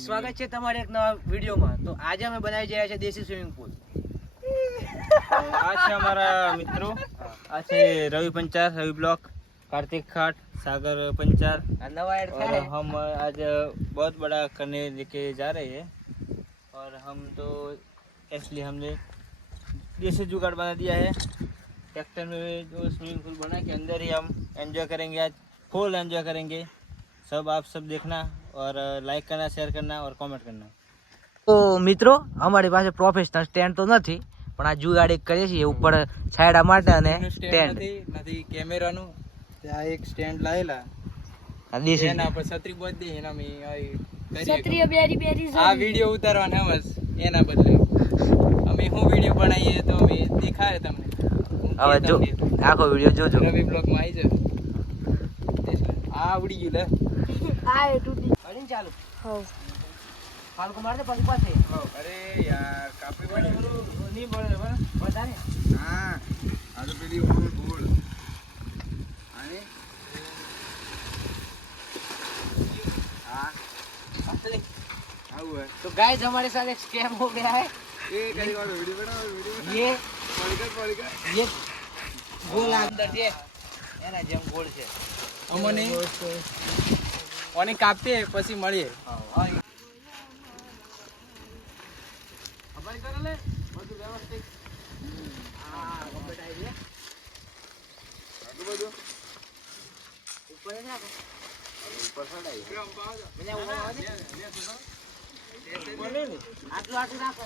Guys સ્વાગત છે તમારા એક નવા વિડિયોમાં। તો આજે અમે બનાવી રહ્યા છે દેશી સ્વિમિંગ પૂલ। आज से हमारा मित्रों आज से रवि पंचार, रवि ब्लॉक, कार्तिक खाट, सागर पंचार नवा ऐड और हम आज बहुत बड़ा करने लेके जा रहे हैं। और हम तो इसलिए हमने देसी जुगाड़ बना दिया है। ट्रैक्टर में जो स्विमिंग पूल बना के अंदर ही हम एंजॉय करेंगे, आज फुल एंजॉय करेंगे। सब आप सब देखना और लाइक करना, शेयर करना और कमेंट करना। તો મિત્રો અમારી પાસે પ્રોફેશનલ સ્ટેન્ડ તો નથી, પણ આ જુગાડ એક કરીએ છીએ ઉપર છાયડા માટે અને સ્ટેન્ડ નથી કેમેરાનું ત્યાં એક સ્ટેન્ડ લાયેલા આ દેશી એના પર છત્રી બોધ દે એના મે છત્રીઓ બેરી આ વિડિયો ઉતારવાના બસ એના બદલે અમે હું વિડિયો બનાવીએ તો અમે દેખાય તમને। હવે જો આખો વિડિયો જોજો। રવિ બ્લોગ માં આવી જાય આ ઉડી ગયું લે આ તૂટી અડીને ચાલુ હો ફાલકો માર દે પગ પાસે। અરે યાર કાપી પડે ની બોલે બતાને હા આ તો પેલી ગોળ ગોળ આને હા આવું है। तो गाइस हमारे साथ एक स्कैम हो गया है। ये करी वाला वीडियो बनाओ वीडियो ये पड़कर ये गोल अंदर છે એના જેમ ગોળ છે અમને ઓને કાપતે પછી મળીએ। હા ખબર કરે લે બધું વ્યવસ્થિત। હા કમ્પ્લીટ આવી ગયા આટલું બધું ઉપર છે આપણે ઉપર ચડાઈ મને આવું આવે આટલું આટલું રાખો।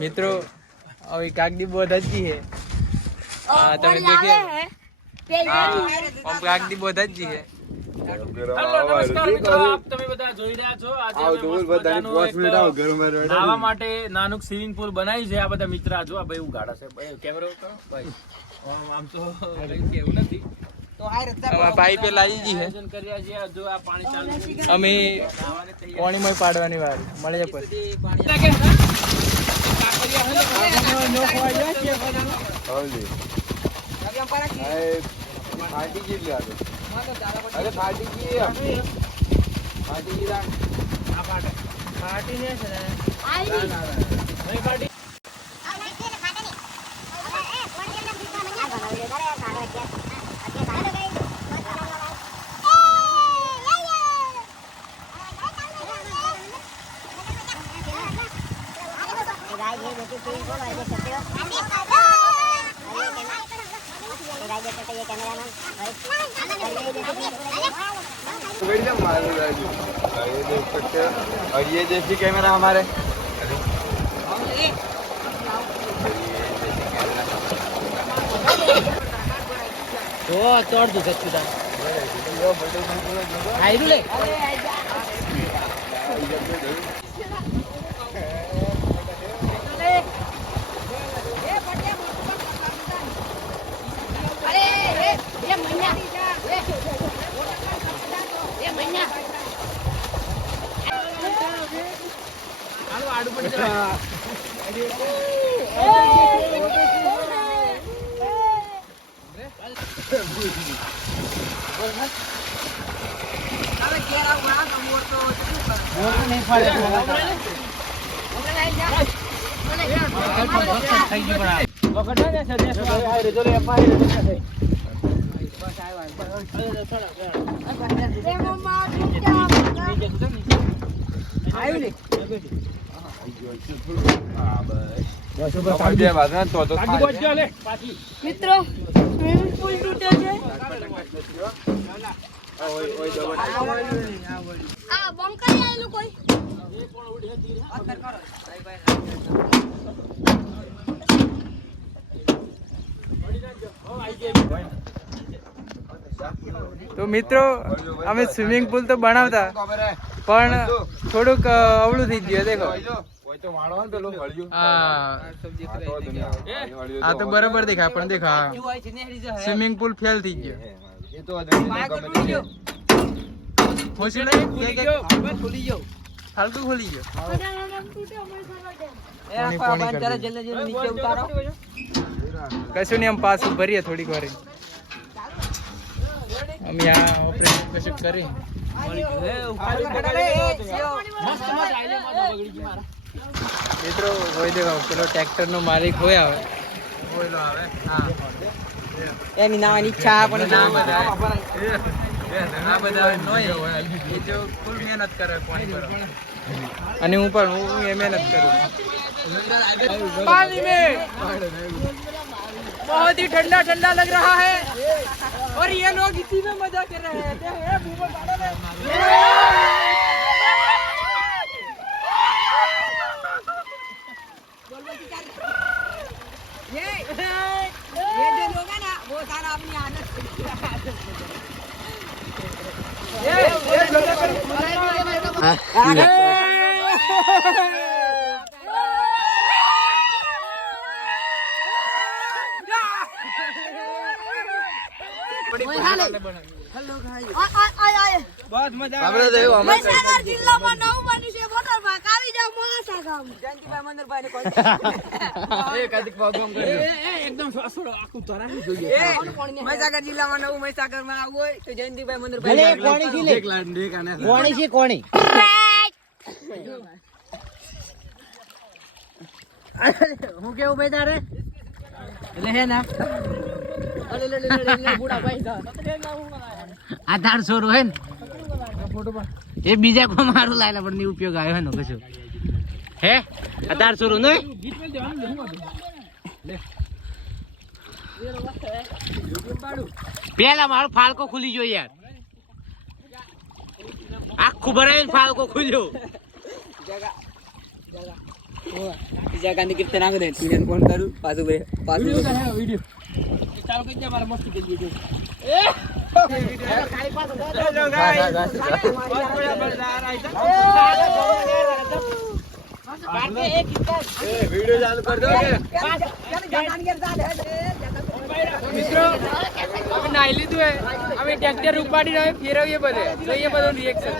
मित्रों अभी कागदी बहुत अच्छी है। તમે देखिए हम कागदी बहुत अच्छी है। હેલો નમસ્કાર મિત્રો, આપ તમે બધા જોઈ રહ્યા છો। આજે અમે મસ્ત મજાનું એક નાવા માટે નાનું સ્વિમિંગ પૂલ બનાવી છે। આ બધા મિત્ર જો આ ભાઈ ઉગાડા છે ભાઈ કેમેરો કરો ભાઈ આમ તો કઈ કેવું નથી તો આ રસ્તા અમારા ભાઈ પે લાવી જી है આયોજન કર્યા છે। જો આ પાણી ચાલુ છે અમે નાવાની તૈયારી પાણીમાં પાડવાની વાર મળે પછી फाटी की लिया अरे फाटी की પાર્ટી ને છે ને નહીં પાડી ये देख सकते हो और ये देसी कैमरा हमारे તો ચોડ દુ સચ્ચુદા આયરું લે આડું પડી જાય નહીં પડે થઈ ગયું પણ પકડ ને છે દેશ આ રે જોલે અપાઈ રે બસ આવ્યો આવ્યું ને મિત્રો સ્વિમિંગ પુલ તૂટે છે આ બંકર આયેલું કોઈ તો મિત્રો અમે સ્વિમિંગ પુલ તો બનાવતા પણ થોડુંક અવળું થઈ ગયું દેખો આ તો બરાબર દેખાય પણ દેખા સ્વિમિંગ પુલ ફેલ થઈ ગયો હલકું ખુલી ગયો કશું નહીં, આમ પાછું ભરીએ થોડીક વાર અમે આ ઓપરેશન કશું કરી મિત્રો હોય દેવા પેલો ટ્રેક્ટર નો માલિક હોય આવે હા એની નાવાની ઈચ્છા પણ ના બધા આ બધા નોય એ જો ફૂલ મહેનત કરે પાણી પર અને હું એ મહેનત કરું पानी में बहुत ही ठंडा ठंडा लग रहा है और ये लोग इसी में मजा कर रहे हैं ये जो लोग है ना वो सारा अपनी आदत बहुत मजा મહીસાગર જિલ્લામાં નવું બન્યું છે વોટર પાર્ક આવી જાવ મોલાસા ગામ જયંતિભાઈ મંદિરભાઈ ને કોઈ એ કદીક પ્રોગ્રામ કર્યો એકદમ છોડો આખું તરાવી જોઈએ મહીસાગર જિલ્લામાં નવું મહીસાગર માં આવવું હોય તો જયંતિભાઈ મંદિરભાઈ ભલે કોણી કી લે એક લાડ ઢેક આને કોણી છે કોણી હું કેવું ભાઈ તારે એટલે હે ના આધાર છોરો હે ને એ બીજા કો મારું લાયલા પણ ની ઉપયોગ આવ્યો ને કશું હે આધાર છોરો નહીં પેલા મારો ફાળકો ખુલી ગયો યાર આખું ભરાયું ફાળકો ખુલ્યો જગા ની કીર્તન આગળ દે તીને ફોન કરું પાછું વિડિયો ચાલો કઈ જા મારા મસ્તી કરી દે वीडियो चालू कर दो મિત્રો અમે નાઈ લીધું હે અમે ટ્રેક્ટર ઉપાડી રહ્યો ફેરવીએ બધે જોઈએ બધો રિએક્શન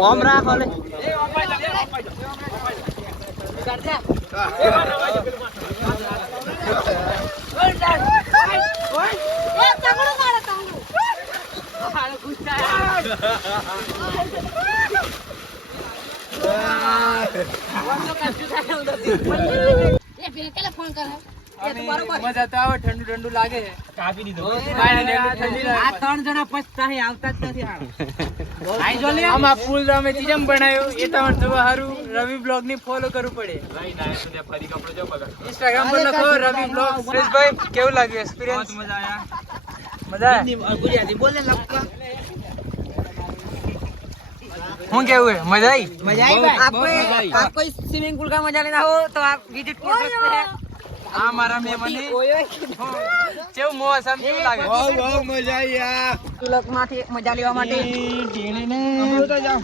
ઓમ રાખો લે મજા તો આવે ઠંડુ ઠંડુ લાગે છે કાપી દીધો આ 3 જણા પછતા આવતા જ નથી આઈ જો લે આમાં ફૂલ અમે ચીજમ બનાવ્યો એ તો જોવા હારું રવિ બ્લોગ ની ફોલો કરવું પડે નહીં ના તો ફરી કપડો જો બગા Instagram પર લખો રવિ બ્લોગ સુરેશભાઈ કેવું લાગ્યું એક્સપીરિયન્સ મજા આયા મજા ગુરિયાથી બોલે લપકા હું કેવું है मजा आई भाई आप कोई स्विमिंग पूल का मजा लेना हो तो आप विजिट कर सकते हैं हां हमारा मेहमान કેવું મોસમ કેવું લાગે બહુ મજા આવી આ તુલક માંથી મજા લેવા માટે ઢીણીને તો જાવ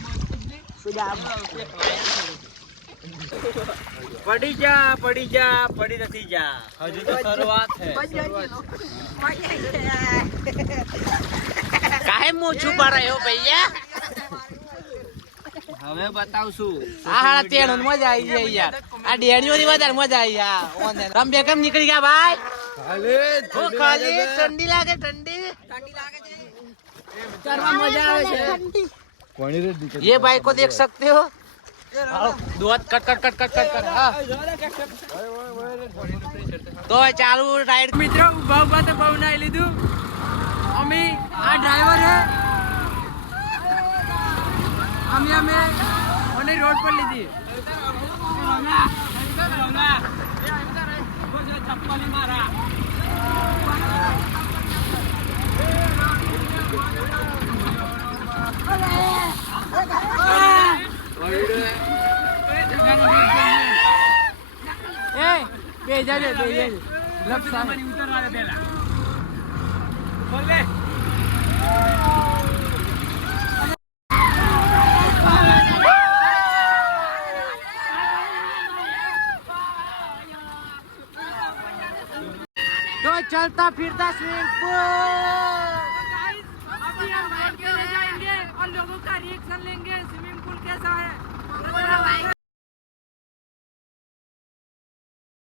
પડી નથી જા હજી તો શરૂઆત છે કાહે મું છુપા રહ્યો ભૈયા હવે બતાવશું આ હાડા તેણ મજા આવી જાય યાર આ ડેડીઓ ની વધારે મજા આવી યાર રંબે કેમ નીકળી ગયા ભાઈ ખાલી ઠંડી લાગે ઠંડી मजा आवे छे ये बाइक को देख सकते हो दूध cut cut cut cut cut कर हाँ तो चालू राइड મિત્રો ઉભા ઉભા તો બહુ નાઈ લીધું અમે આ ડ્રાઈવર હે અમે ઓને રોડ પર લીધી બેજા દે લપસા ઉતરવા દે પેલા બોલ લે तो चलता फिरता स्विमिंग पूल अभी हम बाइक ले जाएंगे और लोगों का रिएक्शन लेंगे स्विमिंग पूल कैसा है